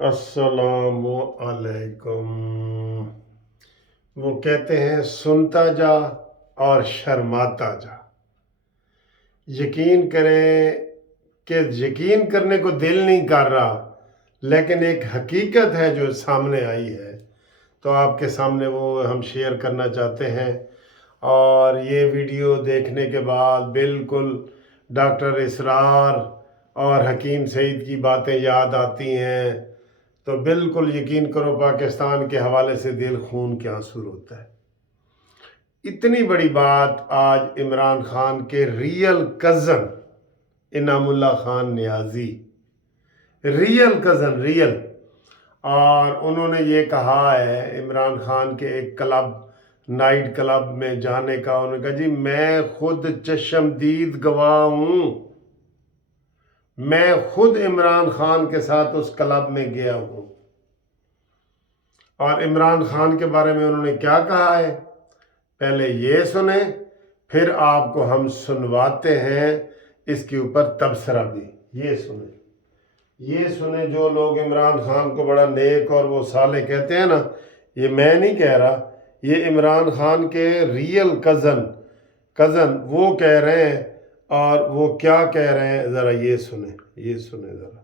السلام علیکم۔ وہ کہتے ہیں سنتا جا اور شرماتا جا۔ یقین کریں کہ یقین کرنے کو دل نہیں کر رہا، لیکن ایک حقیقت ہے جو سامنے آئی ہے، تو آپ کے سامنے وہ ہم شیئر کرنا چاہتے ہیں۔ اور یہ ویڈیو دیکھنے کے بعد بالکل ڈاکٹر اسرار اور حکیم سعید کی باتیں یاد آتی ہیں، تو بالکل یقین کرو پاکستان کے حوالے سے دل خون کے آنسو ہوتا ہے۔ اتنی بڑی بات آج عمران خان کے ریئل کزن انعام اللہ خان نیازی، ریئل کزن، اور انہوں نے یہ کہا ہے عمران خان کے ایک کلب، نائٹ کلب میں جانے کا، انہوں نے کہا جی میں خود چشمدید گواہ ہوں، میں خود عمران خان کے ساتھ اس کلب میں گیا ہوں۔ اور عمران خان کے بارے میں انہوں نے کیا کہا ہے، پہلے یہ سنیں، پھر آپ کو ہم سنواتے ہیں اس کے اوپر تبصرہ بھی۔ یہ سنیں جو لوگ عمران خان کو بڑا نیک اور وہ صالح کہتے ہیں نا، یہ میں نہیں کہہ رہا، یہ عمران خان کے ریئل کزن وہ کہہ رہے ہیں، اور وہ کیا کہہ رہے ہیں ذرا یہ سنیں ذرا۔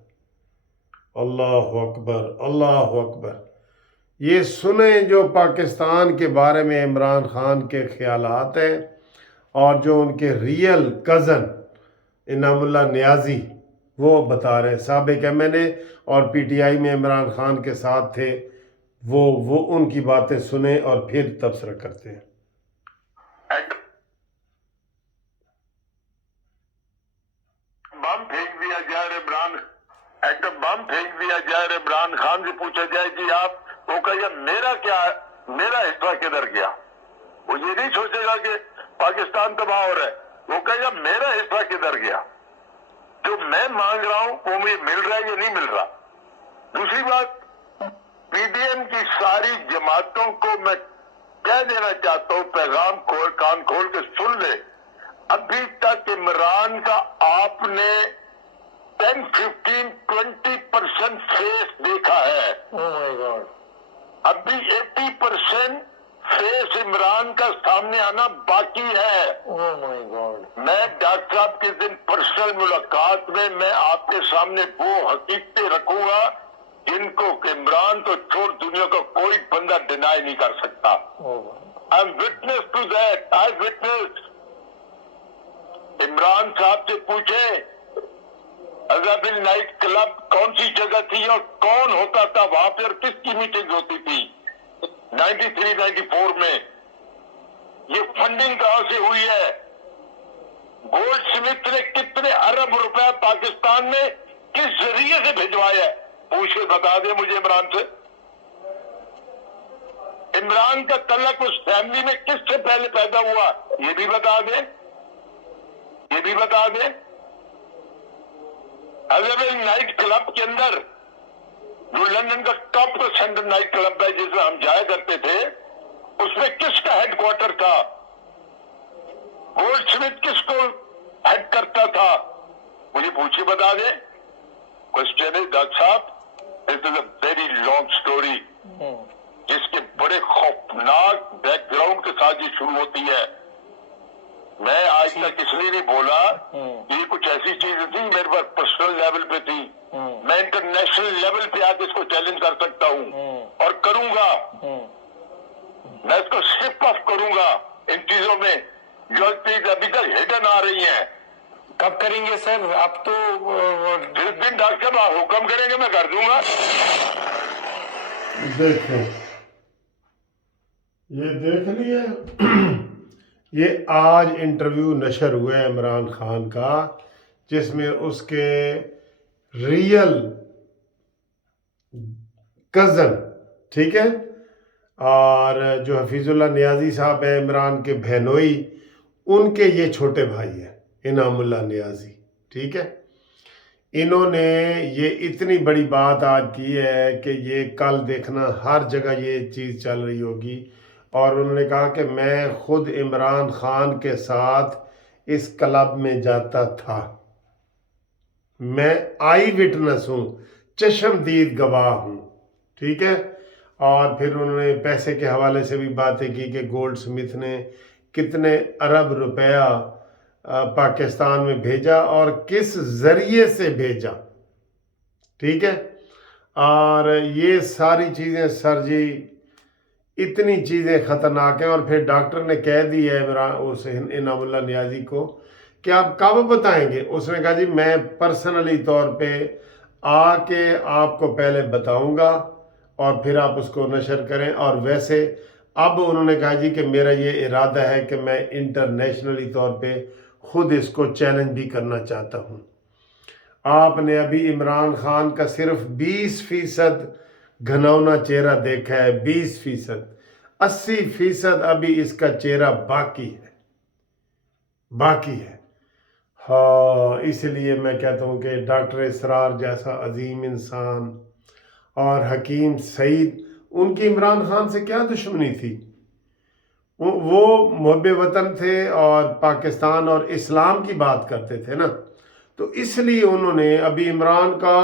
اللہ اکبر، اللہ اکبر۔ یہ سنیں جو پاکستان کے بارے میں عمران خان کے خیالات ہیں، اور جو ان کے ریئل کزن انعام اللہ نیازی وہ بتا رہے ہیں۔ سابق ایم این اے اور پی ٹی آئی میں عمران خان کے ساتھ تھے، وہ ان کی باتیں سنیں اور پھر تبصرہ کرتے ہیں۔ ایٹم بم پھینک دیا جائے، عمران خان سے پوچھا جائے کہ آپ، وہ کہے میرا حصہ کدھر گیا؟ وہ یہ نہیں سوچے گا کہ پاکستان تباہ ہو رہا ہے، وہ کہے گا میرا حصہ کدھر گیا؟ جو میں مانگ رہا ہوں وہ مجھے مل رہا ہے یا نہیں مل رہا؟ دوسری بات، پی ڈی ایم کی ساری جماعتوں کو میں کہہ دینا چاہتا ہوں، پیغام کان کھول کے سن لے، ابھی تک عمران کا آپ نے 10, 15, 20% فیس دیکھا ہے، ابھی 80% فیس عمران کا سامنے آنا باقی ہے۔ میں ڈاکٹر صاحب کے دن پرسنل ملاقات میں آپ کے سامنے وہ حقیقتیں رکھوں گا جن کو عمران تو چھوڑ دنیا کا کوئی بندہ ڈینائی نہیں کر سکتا۔ I am witness to that. I witnessed. Imran صاحب سے پوچھے ازابل نائٹ کلب کون سی جگہ تھی اور کون ہوتا تھا وہاں پہ اور کس کی میٹنگ ہوتی تھی 93, 94 میں؟ یہ فنڈنگ کہاں سے ہوئی ہے؟ گولڈ سمتھ نے کتنے ارب روپے پاکستان میں کس ذریعے سے بھجوایا ہے؟ پوچھ کے بتا دے مجھے عمران سے۔ عمران کا تعلق اس فیملی میں کس سے پہلے پیدا ہوا یہ بھی بتا دیں، یہ بھی بتا دیں۔ ازابل نائٹ کلب کے اندر جو لندن کا ٹاپ سینٹر نائٹ کلب ہے جس میں ہم جایا کرتے تھے، اس میں کس کا ہیڈ کوارٹر تھا؟ گولڈ سمتھ کس کو ہیڈ کرتا تھا؟ مجھے پوچھے بتا دیں۔ کوشچن ہے ڈاکٹر صاحب، دس از اے ویری لانگ سٹوری جس کے بڑے خوفناک بیک گراؤنڈ کے ساتھ یہ شروع ہوتی ہے۔ میں آج تک اس لیے نہیں بولا، یہ کچھ ایسی چیز تھی میرے پاس پرسنل لیول پہ تھی، میں انٹرنیشنل لیول پہ آج اس کو چیلنج کر سکتا ہوں اور کروں گا۔ میں اس کو سٹپ آف کروں گا ان چیزوں میں جو ابھی تک ہڈن آ رہی ہیں۔ کب کریں گے سر؟ اب تو جس دن ڈاکٹر صاحب آپ حکم کریں گے میں کر دوں گا۔ دیکھیں، یہ دیکھ لیے، یہ آج انٹرویو نشر ہوا ہے عمران خان کا، جس میں اس کے ریئل کزن، ٹھیک ہے، اور جو حفیظ اللہ نیازی صاحب ہیں عمران کے بہنوئی، ان کے یہ چھوٹے بھائی ہیں انعام اللہ نیازی، ٹھیک ہے۔ انہوں نے یہ اتنی بڑی بات آج کی ہے کہ یہ کل دیکھنا ہر جگہ یہ چیز چل رہی ہوگی، اور انہوں نے کہا کہ میں خود عمران خان کے ساتھ اس کلب میں جاتا تھا، میں آئی وٹنس ہوں، चश्मदीद गवाह हूँ, ठीक है। और फिर उन्होंने पैसे के हवाले से भी बातें की कि गोल्ड स्मिथ ने कितने अरब रुपया पाकिस्तान में भेजा और किस ज़रिए से भेजा, ठीक है। और ये सारी चीज़ें सर जी, इतनी चीज़ें ख़तरनाक हैं। और फिर डॉक्टर ने कह दी है उस इनामुल्लाह नियाज़ी को कि आप कब बताएंगे। उसने कहा जी मैं पर्सनली तौर पे आके आपको पहले बताऊंगा और फिर आप उसको नशर करें। और वैसे अब उन्होंने कहा जी कि मेरा ये इरादा है कि मैं इंटरनेशनली तौर पे खुद इसको चैलेंज भी करना चाहता हूँ। आपने अभी इमरान खान का सिर्फ 20% घनौना चेहरा देखा है, 20%। 80% अभी इसका चेहरा बाकी है। हाँ, इसलिए मैं कहता हूँ कि डॉक्टर इसरार जैसा अजीम इंसान और हकीम सईद, उनकी इमरान खान से क्या दुश्मनी थी। वो मुहब्बे वतन थे और पाकिस्तान और इस्लाम की बात करते थे ना, तो इसलिए उन्होंने अभी इमरान का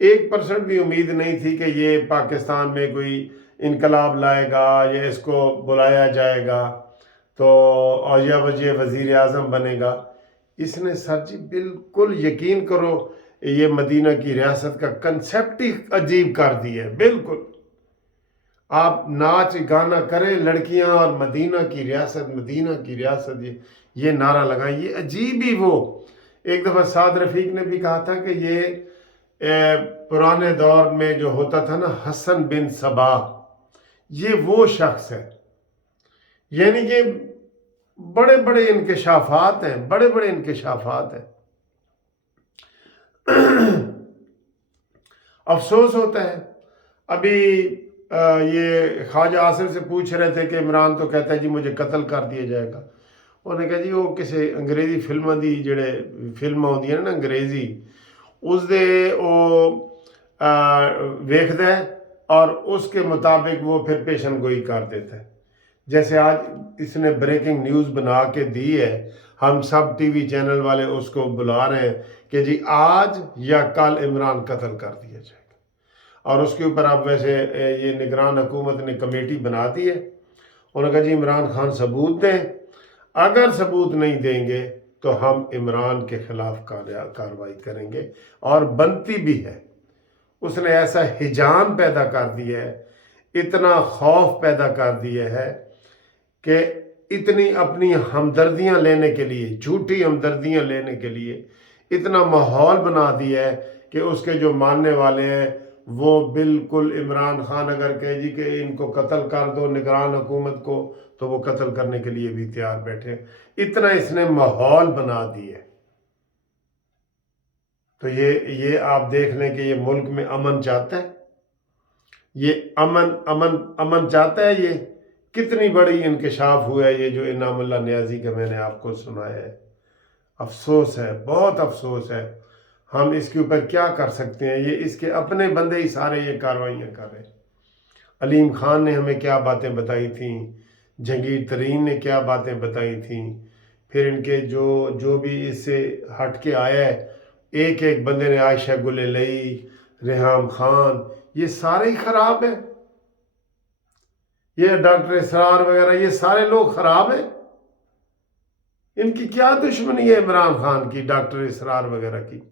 1% भी उम्मीद नहीं थी कि ये पाकिस्तान में कोई इनकलाब लाएगा या इसको बुलाया जाएगा तो और या वज़ीर आज़म बनेगा। इसने सर जी बिल्कुल यकीन करो ये मदीना की रियासत का कंसेप्ट ही अजीब कर दिया है। बिल्कुल आप नाच गाना करें लड़कियां और मदीना की रियासत ये नारा लगाएं, ये अजीब ही। वो एक दफ़ा साद रफ़ीक ने भी कहा था कि ये पुराने दौर में जो होता था ना हसन बिन सबा, ये वो शख्स है। यानी कि बड़े बड़े इंकशाफात हैं। अफसोस होता है। अभी ये ख्वाजा आसिफ से पूछ रहे थे कि इमरान तो कहता है जी मुझे कत्ल कर दिया जाएगा। उन्होंने कहा जी वो किसी अंग्रेजी फिल्मां दी जेड़े फिल्मां होंदियां ना अंग्रेजी, उसदे वो वेखदा है और उसके मुताबिक वो फिर पेशन गोई कर देता है। जैसे आज इसने ब्रेकिंग न्यूज़ बना के दी है, हम सब टीवी चैनल वाले उसको बुला रहे हैं कि जी आज या कल इमरान कत्ल कर दिया जाएगा। और उसके ऊपर अब वैसे ये निगरान हुकूमत ने कमेटी बना दी है। उन्होंने कहा जी इमरान खान सबूत दें, अगर सबूत नहीं देंगे तो हम इमरान के खिलाफ कार्रवाई करेंगे। और बनती भी है। उसने ऐसा हिजाम पैदा कर दिया है, इतना खौफ पैदा कर दिया है कि इतनी अपनी हमदर्दियां लेने के लिए, झूठी हमदर्दियां लेने के लिए इतना माहौल बना दिया है कि उसके जो मानने वाले हैं वो बिल्कुल इमरान खान अगर कहे जी कि इनको कत्ल कर दो निगरान हुकूमत को, तो वो कत्ल करने के लिए भी तैयार बैठे। इतना इसने माहौल बना दिया। तो ये आप देख लें कि ये मुल्क में अमन चाहता है, ये अमन चाहता है। ये कितनी बड़ी इंकशाफ हुआ है ये जो इनामुल्लाह नियाज़ी का मैंने आपको सुनाया है। अफसोस है, बहुत अफसोस है। हम इसके ऊपर क्या कर सकते हैं। ये इसके अपने बंदे ही सारे ये कार्रवाइयाँ कर रहे हैं। अलीम खान ने हमें क्या बातें बताई थी, जहांगीर तरीन ने क्या बातें बताई थी, फिर इनके जो भी इससे हट के आया है, एक एक बंदे ने, आयशा गुलेलई, रेहाम खान, ये सारे ही खराब हैं। ये डॉक्टर इसरार वगैरह ये सारे लोग खराब हैं। इनकी क्या दुश्मनी है इमरान खान की, डॉक्टर इसरार वगैरह की?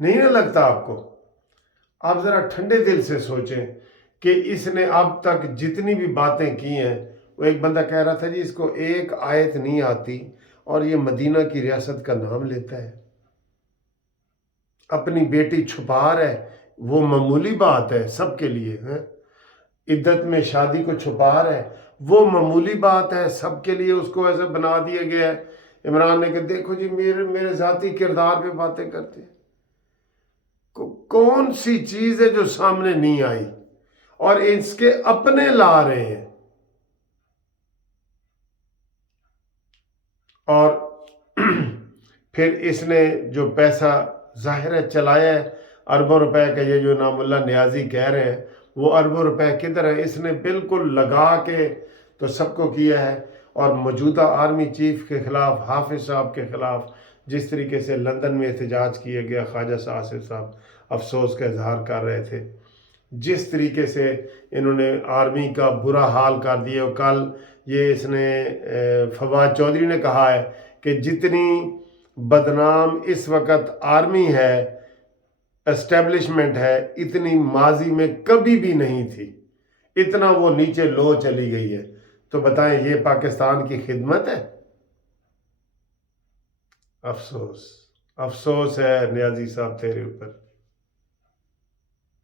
नहीं ना लगता आपको? आप जरा ठंडे दिल से सोचें कि इसने अब तक जितनी भी बातें की हैं, वो एक बंदा कह रहा था जी इसको एक आयत नहीं आती और ये मदीना की रियासत का नाम लेता है, अपनी बेटी छुपा रहा है। वो मामूली बात है सबके लिए, है इद्दत में शादी को छुपा रहा है, वो मामूली बात है सबके लिए। उसको ऐसा बना दिया गया है इमरान ने कि देखो जी मेरे ज़ाती किरदार पे बातें करते हैं। कौन सी चीज़ है जो सामने नहीं आई और इसके अपने ला रहे हैं। और फिर इसने जो पैसा जाहिर है चलाया है अरबों रुपए का, ये जो इनामुल्लाह नियाज़ी कह रहे हैं वो अरबों रुपए किधर है? इसने बिल्कुल लगा के तो सबको किया है। और मौजूदा आर्मी चीफ के खिलाफ, हाफिज साहब के खिलाफ جس طریقے سے لندن میں احتجاج کیا گیا، خواجہ آصف صاحب افسوس کا اظہار کر رہے تھے، جس طریقے سے انہوں نے آرمی کا برا حال کر دیا. اور کل یہ اس نے فواد چودھری نے کہا ہے کہ جتنی بدنام اس وقت آرمی ہے، اسٹیبلشمنٹ ہے، اتنی ماضی میں کبھی بھی نہیں تھی. اتنا وہ نیچے لو چلی گئی ہے. تو بتائیں یہ پاکستان کی خدمت ہے؟ افسوس ہے نیازی صاحب تیرے اوپر.